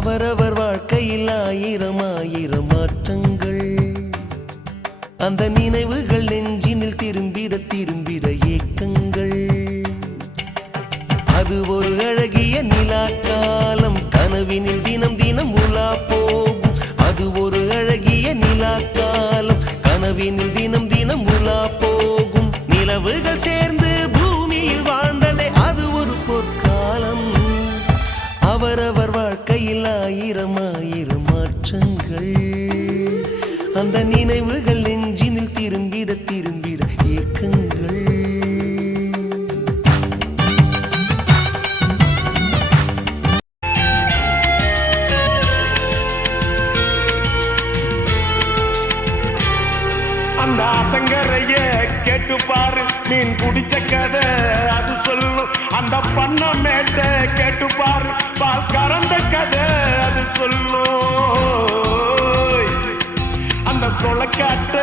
அவரவர் வாழ்க்கையில் ஆயிரம் ஆயிரம் மாற்றங்கள், அந்த நினைவுகள் நெஞ்சினில் திரும்பிட திரும்பிட ஏக்கங்கள். அது ஒரு அழகிய நிலா காலம், கனவினில் தினம் தினம் உலா போகும். அது ஒரு அழகிய நிலா காலம், கனவினில் தினம் தினம் உலா போகும். நிலவுகள் சேர்ந்து பூமியில் வாழ்ந்ததே அது ஒரு பொற்காலம். அவரவர் வாழ்க்கையில் ஆயிரம் ஆயிரம் மாற்றங்கள், அந்த நினைவுகள் நெஞ்சினில் திரும்பிட திரும்பிட ஏக்கங்கள். அந்த ஆத்தங்கரைய கேட்டு பாரு, மீன் குடிச்ச கதை அது சொல்லும். அந்த பண்ண மேட்ட கேட்டு பாரு, பால் கறந்த கதை அது சொல்லும். அந்த சொலக்காட்ட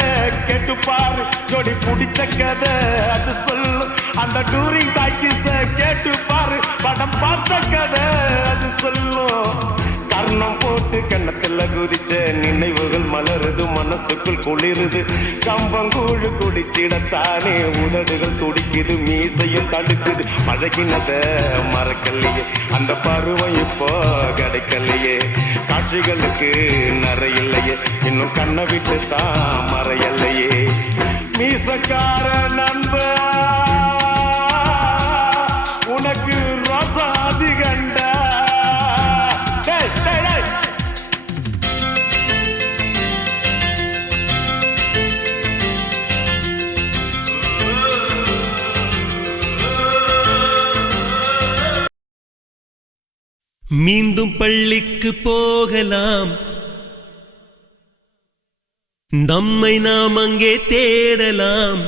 கேட்டு பாரு, ஜோடி பிடிச்ச கதை அது சொல்லும். அந்த டூரிங் டாக்கிஸ கேட்டு பாரு, படம் பார்த்த கதை அது சொல்லும். கர்ணம் போட்டு கண்ணத்துல குதிச்ச நினைவுகள் மலருது, மனசுக்குள் குளிருது. கம்பங்கூழு குடிச்சிடத்தானே உதடுகள் துடிக்குது, மீசையும் தடுக்குது. பழகினத மறக்கலையே, அந்த பருவம் இப்போ கிடைக்கலையே. காட்சிகளுக்கு நிறையில்லையே, இன்னும் கண்ணை விட்டு தான் மறையல்லையே. மீசக்கார நண்ப உனக்கு ரசாதி கண்டா. மீண்டும் பள்ளிக்கு போகலாம், நம்மை நாம் அங்கே தேடலாம்.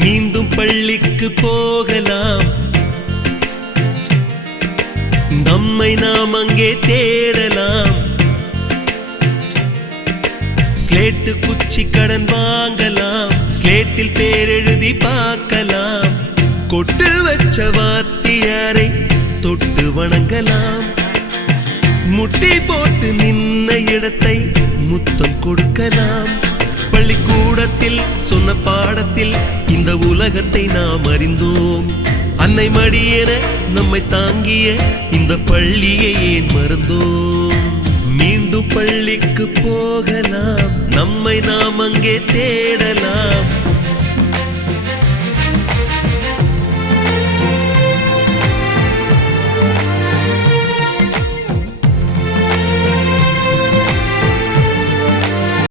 மீண்டும் பள்ளிக்கு போகலாம், நம்மை நாம் அங்கே தேடலாம். ஸ்லேட்டு குச்சி கடன் வாங்கலாம், ஸ்லேட்டில் பேர் எழுதி பார்க்கலாம். கொட்டு வச்ச வாத்தியாரை தொட்டு வணங்கலாம். முட்டி போட்டு நின்ன இடத்தை முத்தம் கொடுக்கலாம். பள்ளிக்கூடத்தில் சொன்ன பாடத்தில் இந்த உலகத்தை நாம் அறிந்தோம். அன்னை மடியென நம்மை தாங்கிய இந்த பள்ளியை ஏன் மறந்தோம்? மீண்டும் பள்ளிக்கு போகலாம், நம்மை நாம் அங்கே தேடலாம்.